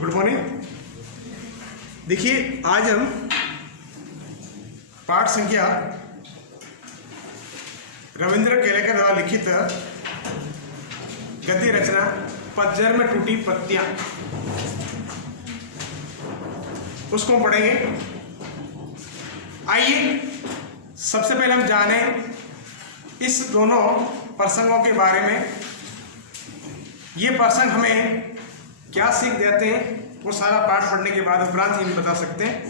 Good morning. देखिए, आज हम पाठ संख्या रविंद्र केलेकर द्वारा लिखित गद्य रचना पतझड़ में टूटी पत्तियां, उसको हम पढ़ेंगे। आइए सबसे पहले हम जानें इस दोनों प्रसंगों के बारे में। ये प्रसंग हमें क्या सीख देते हैं वो सारा पाठ पढ़ने के बाद उपरांत ही बता सकते हैं।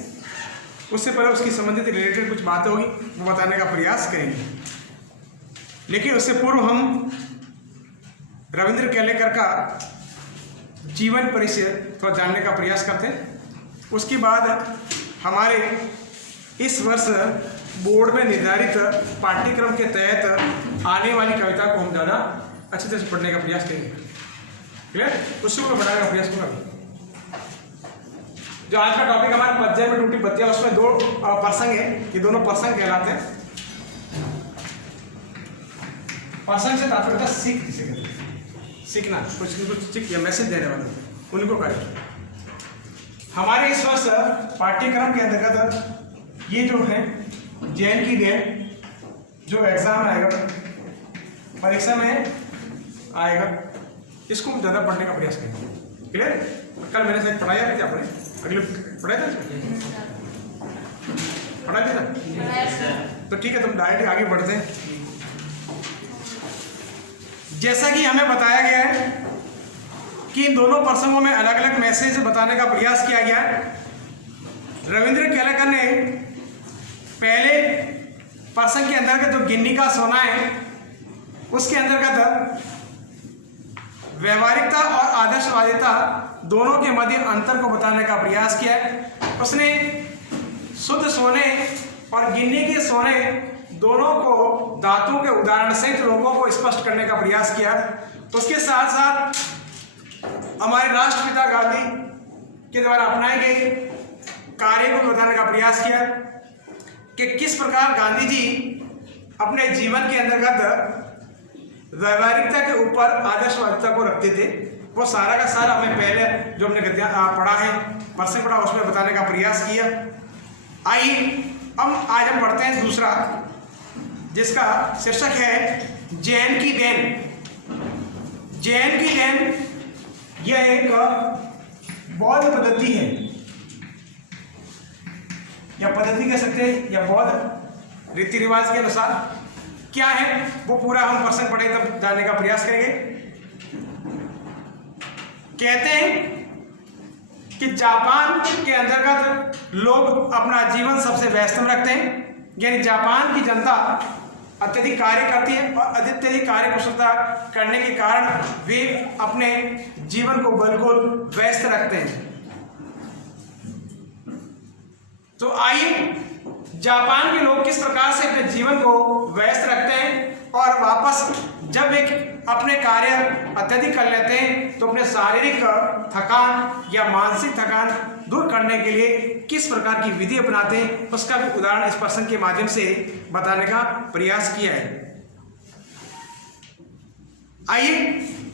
उससे पहले उसकी संबंधित रिलेटेड कुछ बातें होगी वो बताने का प्रयास करेंगे। लेकिन उससे पूर्व हम रविंद्र केलेकर का जीवन परिचय थोड़ा जानने का प्रयास करते हैं। उसके बाद हमारे इस वर्ष बोर्ड में निर्धारित पाठ्यक्रम के तहत आने वाली कविता को हम ज़्यादा अच्छे से पढ़ने का प्रयास करेंगे। क्लियर? उससे मैं बढ़ाने का प्रयास करूँगा। जो आज का टॉपिक हमारा पतझड़ में टूटी पत्तियां, उसमें दो प्रसंग है। ये दोनों प्रसंग कहलाते हैं। प्रसंग से तात्पर्य सीख किसे कहते हैं? सीखना, कुछ सीख या मैसेज देने वाले उनको करें। हमारे इस वर्ष पाठ्यक्रम के अंतर्गत ये जो है जैन की डेन जो एग्जाम आएगा, परीक्षा में आएगा, इसको हम ज़्यादा पढ़ने का प्रयास करेंगे। क्लियर? कल मैंने शायद पढ़ाया नहीं था, आपने अगले पढ़ाया था, तो ठीक है, तुम डायरेक्ट आगे बढ़ते हैं। जैसा कि हमें बताया गया है कि इन दोनों प्रसंगों में अलग अलग मैसेज बताने का प्रयास किया गया है। रविंद्र केलेकर ने पहले प्रसंग के अंतर्गत जो गिन्नी का सोना है उसके अंतर्गत व्यवहारिकता और आदर्शवादिता दोनों के मध्य अंतर को बताने का प्रयास किया है। उसने शुद्ध सोने और गिन्नी के सोने दोनों को धातुओं के उदाहरण सहित लोगों को स्पष्ट करने का प्रयास किया। उसके साथ साथ हमारे राष्ट्रपिता गांधी के द्वारा अपनाए गए कार्य को बताने का प्रयास किया कि किस प्रकार गांधी जी अपने जीवन के अंतर्गत व्यवहारिकता के ऊपर आदर्शवादिता को रखते थे। वो सारा का सारा हमें पहले जो हमने पढ़ा है, प्रसंग पढ़ा, उसमें बताने का प्रयास किया। आइए आज हम पढ़ते हैं दूसरा, जिसका शीर्षक है जैन की देन। जैन की देन यह एक बौद्ध पद्धति है, या पद्धति कह सकते हैं, या बौद्ध रीति रिवाज के अनुसार क्या है वो पूरा हम प्रसंग पढ़े तब जानने का प्रयास करेंगे। कहते हैं कि जापान के अंतर्गत लोग अपना जीवन सबसे व्यस्त में रखते हैं, यानी जापान की जनता अत्यधिक कार्य करती है और अत्यधिक कार्य कुशलता करने के कारण वे अपने जीवन को बिल्कुल व्यस्त रखते हैं। तो आइए जापान के लोग किस प्रकार से अपने जीवन को व्यस्त रखते हैं और वापस जब वे अपने कार्य अत्यधिक कर लेते हैं तो अपने शारीरिक थकान या मानसिक थकान दूर करने के लिए किस प्रकार की विधि अपनाते हैं, उसका भी उदाहरण इस प्रसंग के माध्यम से बताने का प्रयास किया है। आइए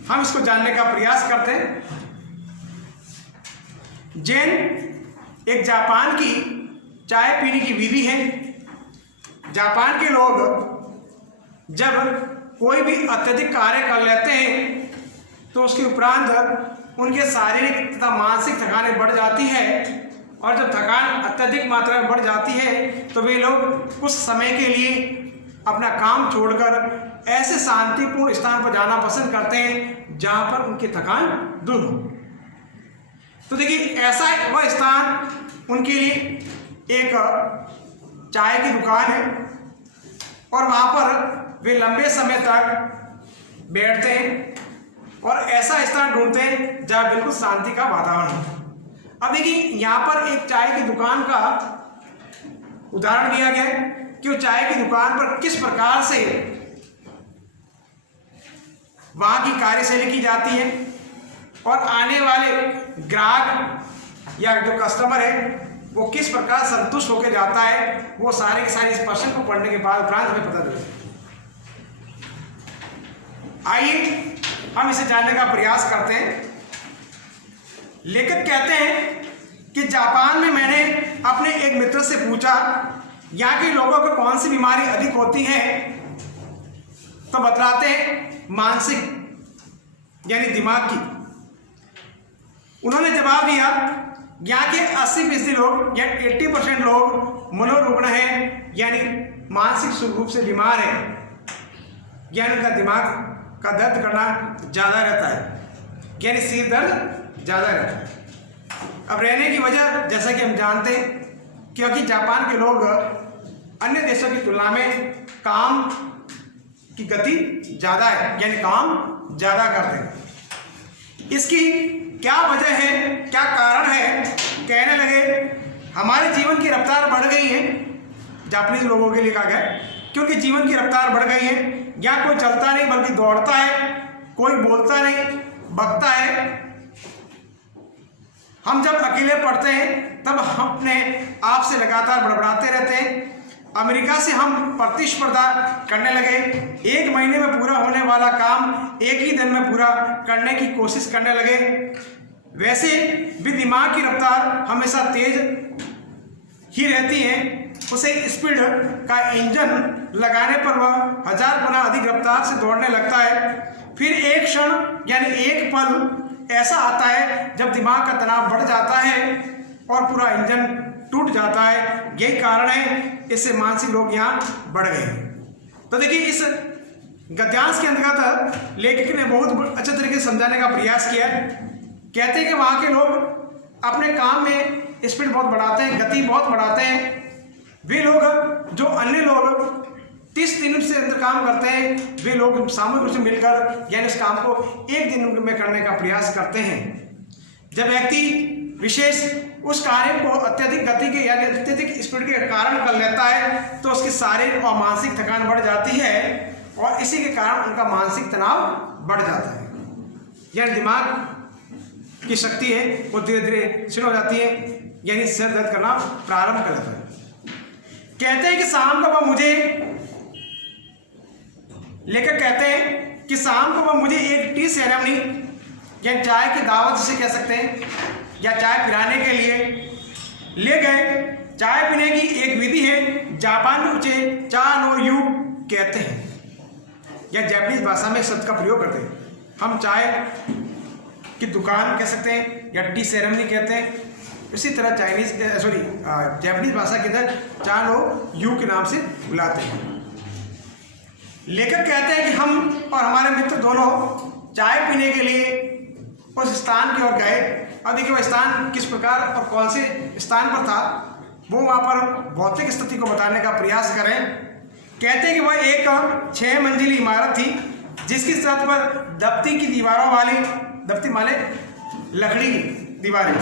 हम इसको जानने का प्रयास करते हैं। जैन एक जापान की चाय पीने की विधि है। जापान के लोग जब कोई भी अत्यधिक कार्य कर लेते हैं तो उसके उपरांत उनके शारीरिक तथा मानसिक थकानें बढ़ जाती है, और जब थकान अत्यधिक मात्रा में बढ़ जाती है तो वे लोग कुछ समय के लिए अपना काम छोड़कर ऐसे शांतिपूर्ण स्थान पर जाना पसंद करते हैं जहाँ पर उनकी थकान दूर हो। तो देखिए, ऐसा वह स्थान उनके लिए एक चाय की दुकान है और वहाँ पर वे लंबे समय तक बैठते हैं और ऐसा स्थान ढूंढते हैं जहाँ बिल्कुल शांति का वातावरण हो। अब देखिए, यहाँ पर एक चाय की दुकान का उदाहरण दिया गया है कि वो चाय की दुकान पर किस प्रकार से वहाँ की कार्यशैली की जाती है और आने वाले ग्राहक या जो कस्टमर है वो किस प्रकार संतुष्ट होकर जाता है। वो सारे के सारे इस प्रश्न को पढ़ने के बाद उपरांत हमें पता चलेगा। आइए हम इसे जानने का प्रयास करते हैं। लेखक कहते हैं कि जापान में मैंने अपने एक मित्र से पूछा यहाँ के लोगों को कौन सी बीमारी अधिक होती है, तो बतलाते हैं मानसिक यानी दिमाग की। उन्होंने जवाब दिया यहाँ के 80% लोग या 80% लोग मनोरुग्ण हैं, यानी मानसिक रूप से बीमार है, यानी उनका दिमाग का दर्द करना ज़्यादा रहता है, यानी सिर दर्द ज़्यादा रहता है। अब रहने की वजह जैसा कि हम जानते हैं, क्योंकि जापान के लोग अन्य देशों की तुलना में काम की गति ज़्यादा है, यानी काम ज़्यादा करते हैं। इसकी क्या वजह है, क्या कारण है? कहने लगे हमारे जीवन की रफ्तार बढ़ गई है। जापानीज लोगों के लिए कहा गया क्योंकि जीवन की रफ्तार बढ़ गई है, यहाँ कोई चलता नहीं बल्कि दौड़ता है, कोई बोलता नहीं बकता है। हम जब अकेले पढ़ते हैं तब हम अपने आप से लगातार बड़बड़ाते रहते हैं। अमेरिका से हम प्रतिस्पर्धा करने लगे, 1 महीने में पूरा होने वाला काम 1 ही दिन में पूरा करने की कोशिश करने लगे। वैसे भी दिमाग की रफ्तार हमेशा तेज ही रहती है, उसे स्पीड का इंजन लगाने पर वह 1000 गुना अधिक रफ्तार से दौड़ने लगता है। फिर एक क्षण यानी एक पल ऐसा आता है जब दिमाग का तनाव बढ़ जाता है और पूरा इंजन टूट जाता है। यही कारण है इससे मानसिक रोग यहाँ बढ़ गए। तो देखिए, इस गद्यांश के अंतर्गत लेखक ने बहुत अच्छे तरीके से समझाने का प्रयास किया है। कहते हैं कि वहाँ के लोग अपने काम में स्पीड बहुत बढ़ाते हैं, गति बहुत बढ़ाते हैं। वे लोग जो अन्य लोग 30 दिन से अंदर काम करते हैं, वे लोग सामूहिक रूप से मिलकर यानी इस काम को 1 दिन में करने का प्रयास करते हैं। जब व्यक्ति विशेष उस कार्य को अत्यधिक गति के यानी अत्यधिक स्पीड के कारण कर लेता है तो उसकी शारीरिक और मानसिक थकान बढ़ जाती है और इसी के कारण उनका मानसिक तनाव बढ़ जाता है, यानी दिमाग की शक्ति है वो धीरे धीरे क्षीण हो जाती है, यानी सिर दर्द करना प्रारंभ कर लेता है। कहते हैं कि शाम को वह मुझे लेखक कहते हैं कि शाम को वह मुझे एक टी सेरेमनी या चाय की दावत जिसे कह सकते हैं या चाय पिलाने के लिए ले गए। चाय पीने की एक विधि है, जापान में उसे चा नो यू कहते हैं या जापानीज भाषा में शब्द का प्रयोग करते हैं। हम चाय की दुकान कह सकते हैं या टी सेरेमनी कहते हैं। इसी तरह जापानीज भाषा के अंदर चा नो यू के नाम से बुलाते हैं। लेखक कहते हैं कि हम और हमारे मित्र दोनों चाय पीने के लिए उस स्थान की ओर गए। अब देखिए वह स्थान किस प्रकार और कौन से स्थान पर था, वो वहाँ पर भौतिक स्थिति को बताने का प्रयास करें। कहते हैं कि वह एक 6 मंजिली इमारत थी जिसकी छत पर दफ्ती की दीवारों वाली, दफ्ती माने लकड़ी की दीवारें,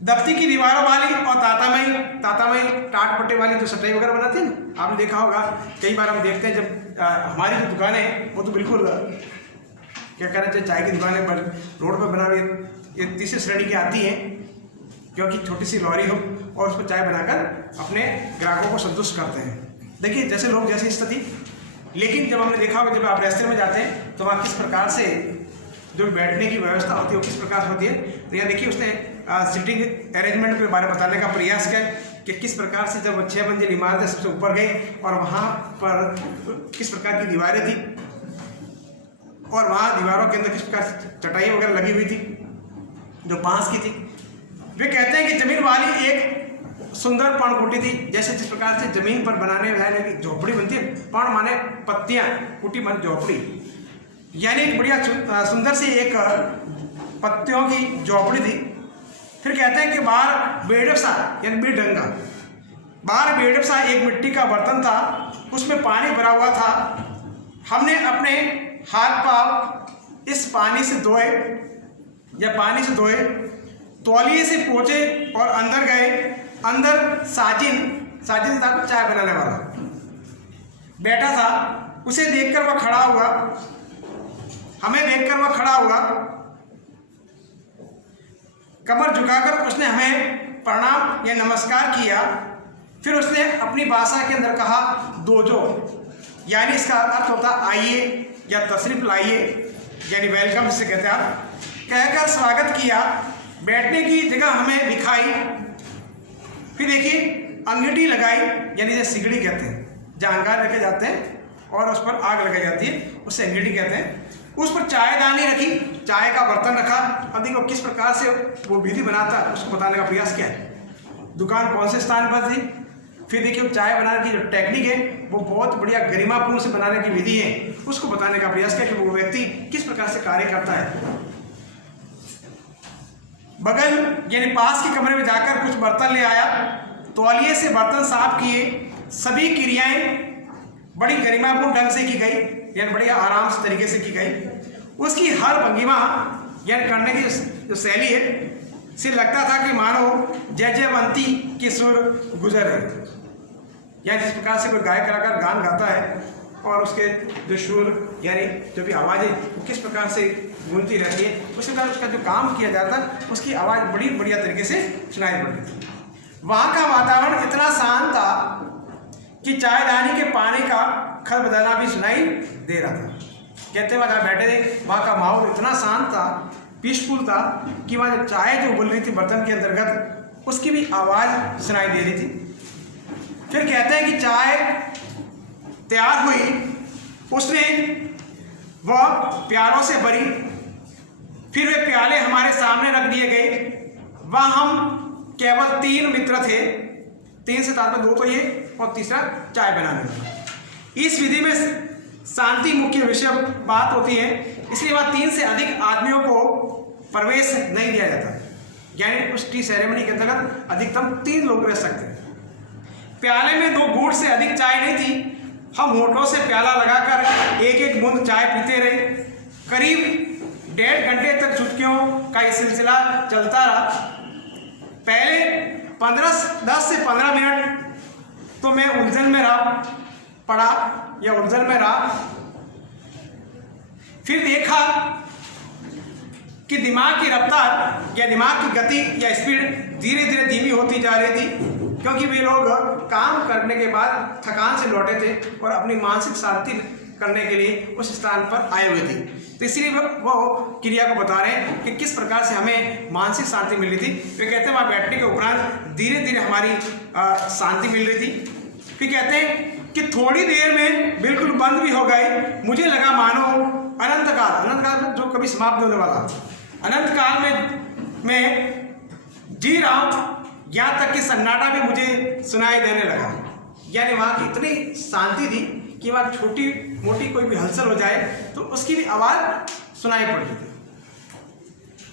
दफ्ती की दीवारों वाली और तातामई टाट पट्टे वाली जो सटाई वगैरह बनाते हैं ना, आपने देखा होगा। कई बार हम देखते हैं जब हमारी जो दुकानें हैं वो तो बिल्कुल क्या कहना चाहिए, चाय की दुकानें पर रोड पर बना हुई ये 3री श्रेणी की आती हैं, क्योंकि छोटी सी लॉरी हो और उस पर चाय बनाकर अपने ग्राहकों को संतुष्ट करते हैं। देखिए जैसे लोग जैसी स्थिति, लेकिन जब हमने देखा होगा जब आप रेस्टोरेंट में जाते हैं तो वहाँ किस प्रकार से जो बैठने की व्यवस्था होती है वो किस प्रकार से होती है। तो यहाँ देखिए उसने सिटिंग अरेंजमेंट के बारे में बताने का प्रयास किया कि किस प्रकार से जब 6 मंजिल इमारत सबसे ऊपर गए और वहाँ पर किस प्रकार की दीवारें थी और वहाँ दीवारों के अंदर किस प्रकार से चटाई वगैरह लगी हुई थी जो बांस की थी। वे कहते हैं कि जमीन वाली एक सुंदर पर्णकुटी थी, जैसे जिस प्रकार से जमीन पर बनाने वाली झोपड़ी बनती है। पर्ण माने पत्तियाँ, कुटी माने झोपड़ी, यानी एक बढ़िया सुंदर सी एक पत्तियों की झोपड़ी थी। फिर कहते हैं कि बाहर बेडसा यानी बेडंगा, बाहर बेडसा एक मिट्टी का बर्तन था, उसमें पानी भरा हुआ था। हमने अपने हाथ पांव इस पानी से धोए, तौलिए से पोंछे और अंदर गए। अंदर साजिन था चाय बनाने वाला बैठा था, उसे देखकर वह खड़ा हुआ, हमें देखकर वह खड़ा हुआ, कमर झुकाकर उसने हमें प्रणाम या नमस्कार किया। फिर उसने अपनी भाषा के अंदर कहा दोजो, यानी इसका अर्थ होता आइए या तशरीफ लाइए। यानी वेलकम जिसे कहते हैं आप, कहकर स्वागत किया, बैठने की जगह हमें दिखाई, फिर देखिए अंगीठी लगाई, यानी जैसे सिगड़ी कहते हैं, जहाँ अंगार रखे जाते हैं और उस पर आग लगाई जाती है, उसे अंगीठी कहते हैं। उस पर चायदानी रखी, चाय का बर्तन रखा। अब देखो किस प्रकार से वो विधि बनाता है उसको बताने का प्रयास किया है। दुकान कौन से स्थान पर थी, फिर देखिए चाय बनाने की जो टेक्निक है वो बहुत बढ़िया गरिमापूर्ण से बनाने की विधि है, उसको बताने का प्रयास किया कि वो व्यक्ति किस प्रकार से कार्य करता है। बगल यानी पास के कमरे में जाकर कुछ बर्तन ले आया, तौलिए से बर्तन साफ किए। सभी क्रियाएं बड़ी गरिमापूर्ण ढंग से की गई, यानी बड़ी आराम से तरीके से की गई। उसकी हर भंगिमा यानी करने की जो शैली है से लगता था कि मानो जय जयवंती के सुर गुजर है, यानी जिस प्रकार से कोई गायक कलाकार गान गाता है और उसके जो सुर यानी जो भी आवाज़ें किस प्रकार से गूंजती रहती है, उसी प्रकार उसका जो काम किया जाता है उसकी आवाज़ बड़ी बढ़िया तरीके से सुनाई पड़ती थी। वहाँ का वातावरण इतना शांत था कि चायदानी के पानी का खड़बड़ाना भी सुनाई दे रहा था। कहते वहाँ बैठे थे, वहाँ का माहौल इतना शांत था, पीसफुल था कि वहाँ जो चाय जो बोल रही थी बर्तन के अंतर्गत उसकी भी आवाज़ सुनाई दे रही थी। फिर कहते हैं कि चाय तैयार हुई, उसने वह प्यालों से भरी, फिर वे प्याले हमारे सामने रख दिए गए। वह हम केवल 3 मित्र थे, 3 से तात्पर्य 2 तो ये और तीसरा चाय बनाने का। इस विधि में शांति मुख्य विषय बात होती है, इसलिए वह 3 से अधिक आदमियों को प्रवेश नहीं दिया जाता, यानी उस टी सेरेमनी के अंतर्गत अधिकतम 3 लोग रह सकते हैं। प्याले में 2 घूंट से अधिक चाय नहीं थी। हम होठों से प्याला लगाकर एक एक बूंद चाय पीते रहे। करीब 1.5 घंटे तक चुटकियों का ये सिलसिला चलता रहा। पहले 10 से 15 मिनट तो मैं उलझन में रहा, फिर देखा कि दिमाग की रफ्तार या दिमाग की गति या स्पीड धीरे धीरे धीमी होती जा रही थी, क्योंकि वे लोग काम करने के बाद थकान से लौटे थे और अपनी मानसिक शांति करने के लिए उस स्थान पर आए हुए थे। तो इसलिए वो क्रिया को बता रहे हैं कि किस प्रकार से हमें मानसिक शांति मिल रही थी। वे कहते हैं वहाँ बैठने के उपरांत धीरे धीरे हमारी शांति मिल रही थी। फिर कहते हैं कि थोड़ी देर में बिल्कुल बंद भी हो गए। मुझे लगा मानो अनंत काल जो कभी समाप्त होने वाला, अनंत काल में मैं जी रहा हूँ, यहाँ तक कि सन्नाटा भी मुझे सुनाई देने लगा। यानी वहाँ की इतनी शांति थी कि वहाँ छोटी मोटी कोई भी हलचल हो जाए तो उसकी भी आवाज़ सुनाई पड़ती थी।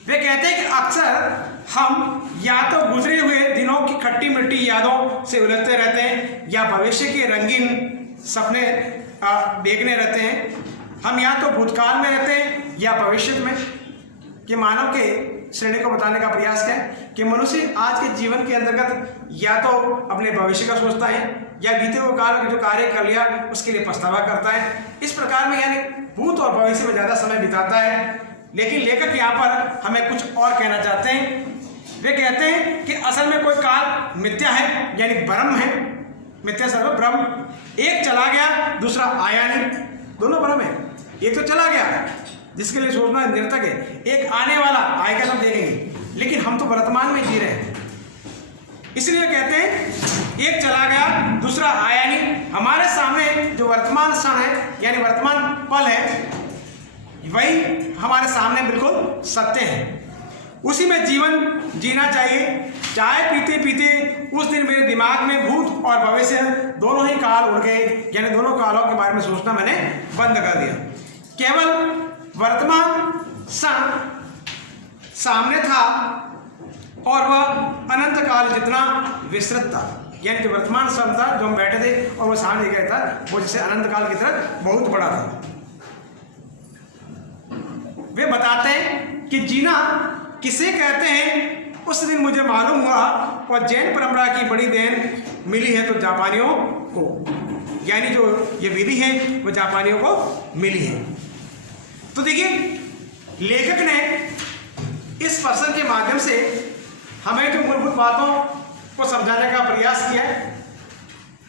वे कहते हैं कि अक्सर हम या तो गुजरे हुए दिनों की खट्टी मिट्टी यादों से उलझते रहते हैं या भविष्य के रंगीन सपने देखने रहते हैं। हम या तो भूतकाल में रहते हैं या भविष्य में। कि मानव के श्रेणी को बताने का प्रयास है कि मनुष्य आज के जीवन के अंतर्गत या तो अपने भविष्य का सोचता है या बीते हुए काल में जो कार्य कर लिया उसके लिए पछतावा करता है। इस प्रकार में यानी भूत और भविष्य में ज़्यादा समय बिताता है। लेकिन लेखक यहाँ पर हमें कुछ और कहना चाहते हैं। वे कहते हैं कि असल में कोई काल मिथ्या है, यानी भ्रम है। मिथ्या सर्व भ्रम। एक चला गया, दूसरा आया नहीं, दोनों भ्रम है। एक तो चला गया जिसके लिए सोचना निरर्थक है, एक आने वाला आएगा तब देखेंगे, लेकिन हम तो वर्तमान में जी रहे हैं। इसलिए कहते हैं एक चला गया, दूसरा आया नहीं। हमारे सामने जो वर्तमान क्षण है यानी वर्तमान पल है, वही हमारे सामने बिल्कुल सत्य है। उसी में जीवन जीना चाहिए। चाय पीते पीते उस दिन मेरे दिमाग में भूत और भविष्य दोनों ही काल उड़ गए, यानी दोनों कालों के बारे में सोचना मैंने बंद कर दिया। केवल वर्तमान क्षण सामने था और वह अनंत काल जितना विस्तृत था। यानी जो वर्तमान क्षण था जो हम बैठे थे और वो सामने गया था, वो जैसे अनंत काल की तरह बहुत बड़ा था। वे बताते हैं कि जीना किसे कहते हैं उस दिन मुझे मालूम हुआ, और जैन परंपरा की बड़ी देन मिली है तो जापानियों को, यानी जो ये विधि है वो जापानियों को मिली है। तो देखिए लेखक ने इस प्रश्न के माध्यम से हमें जो मूलभूत बातों को समझाने का प्रयास किया है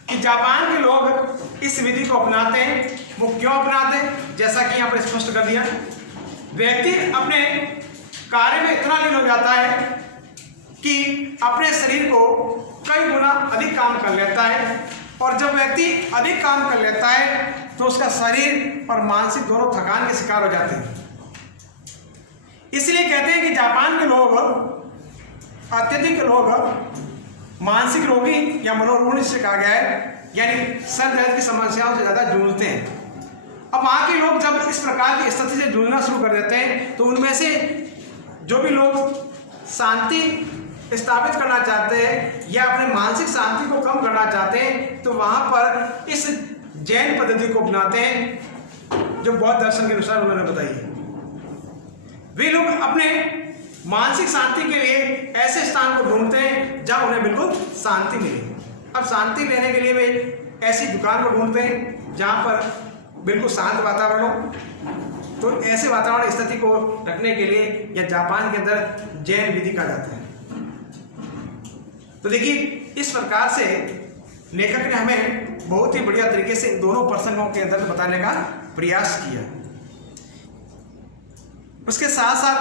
कि जापान के लोग इस विधि को अपनाते हैं। वो क्यों अपनाते हैं, जैसा कि यहाँ पर स्पष्ट कर दिया। व्यक्ति अपने कार्य में इतना लीन हो जाता है कि अपने शरीर को कई गुना अधिक काम कर लेता है, और जब व्यक्ति अधिक काम कर लेता है तो उसका शरीर और मानसिक दोनों थकान के शिकार हो जाते हैं। इसलिए कहते हैं कि जापान के लोग, अत्यधिक लोग मानसिक रोगी या मनोरोगी से कहा गया है, यानी सर दर्द की समस्याओं से ज़्यादा जूझते हैं। अब वहाँ के लोग जब इस प्रकार की स्थिति से जूझना शुरू कर देते हैं तो उनमें से जो भी लोग शांति स्थापित करना चाहते हैं या अपने मानसिक शांति को कम करना चाहते हैं तो वहाँ पर इस जैन पद्धति को अपनाते हैं जो बौद्ध दर्शन के अनुसार उन्होंने बताई है। वे लोग अपने मानसिक शांति के लिए ऐसे स्थान को ढूंढते हैं जहाँ उन्हें बिल्कुल शांति मिले। अब शांति लेने के लिए वे ऐसी दुकान को ढूंढते हैं जहाँ पर बिल्कुल शांत वातावरण हो। तो ऐसे वातावरण स्थिति को रखने के लिए या जापान के अंदर जैन विधि कहा जाता है। तो देखिए, इस प्रकार से लेखक ने हमें बहुत ही बढ़िया तरीके से इन दोनों प्रसंगों के अंदर बताने का प्रयास किया। उसके साथ साथ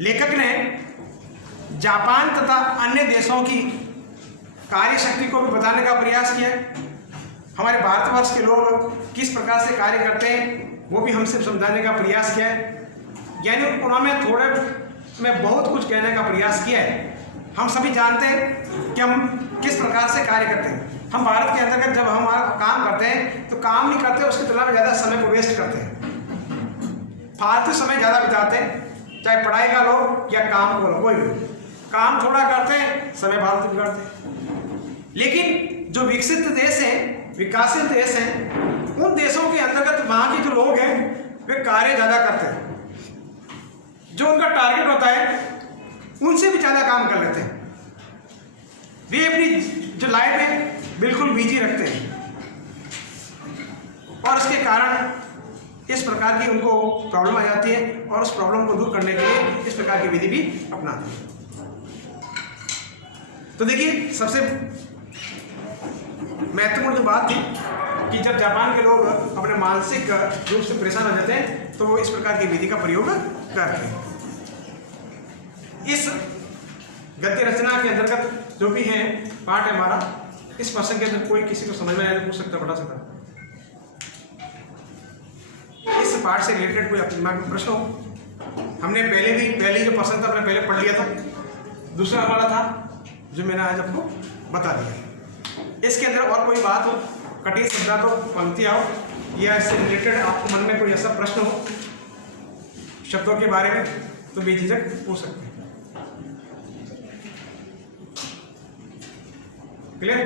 लेखक ने जापान तथा अन्य देशों की कार्य शक्ति को भी बताने का प्रयास किया। हमारे भारतवर्ष के लोग किस प्रकार से कार्य करते हैं वो भी हमसे समझाने का प्रयास किया है। यानी उन्होंने थोड़े में बहुत कुछ कहने का प्रयास किया है। हम सभी जानते हैं कि हम किस प्रकार से कार्य करते हैं। हम भारत के अंतर्गत जब हम काम करते हैं तो काम नहीं करते, उसकी तुलना में ज़्यादा समय को वेस्ट करते हैं, फालतू समय ज़्यादा बिताते हैं, चाहे पढ़ाई का लो या काम को लो, कोई भी काम थोड़ा करते हैं, समय फालतू करते हैं। लेकिन जो विकसित देश हैं, विकासित देश हैं, उन देशों के अंतर्गत वहाँ के जो लोग हैं वे कार्य ज़्यादा करते हैं। जो उनका टारगेट होता है उनसे भी ज़्यादा काम कर लेते हैं। वे अपनी जो लाइफ है बिल्कुल बिजी रखते हैं और इसके कारण इस प्रकार की उनको प्रॉब्लम आ जाती है और उस प्रॉब्लम को दूर करने के लिए इस प्रकार की विधि भी अपनाते हैं। तो देखिए, सबसे महत्वपूर्ण जो बात थी कि जब जापान के लोग अपने मानसिक रूप से परेशान हो जाते हैं तो वो इस प्रकार की विधि का प्रयोग करते हैं। इस गद्य रचना के अंतर्गत जो भी है पाठ है हमारा, इस प्रश्न के अंदर कोई किसी को समझ में आया तो पूछ सकता, बता सकता। इस पाठ से रिलेटेड कोई अपने दिमाग में प्रश्न हो? हमने पहले जो प्रश्न था हमने पहले पढ़ लिया था। दूसरा हमारा था जो मैंने आज आपको बता दिया। इसके अंदर और कोई बात हो, कठिन शब्द हो, पंक्तियाँ हो या इससे रिलेटेड आपको मन में कोई ऐसा प्रश्न हो शब्दों के बारे में तो बेझिझक पूछ सकते हैं। क्लियर?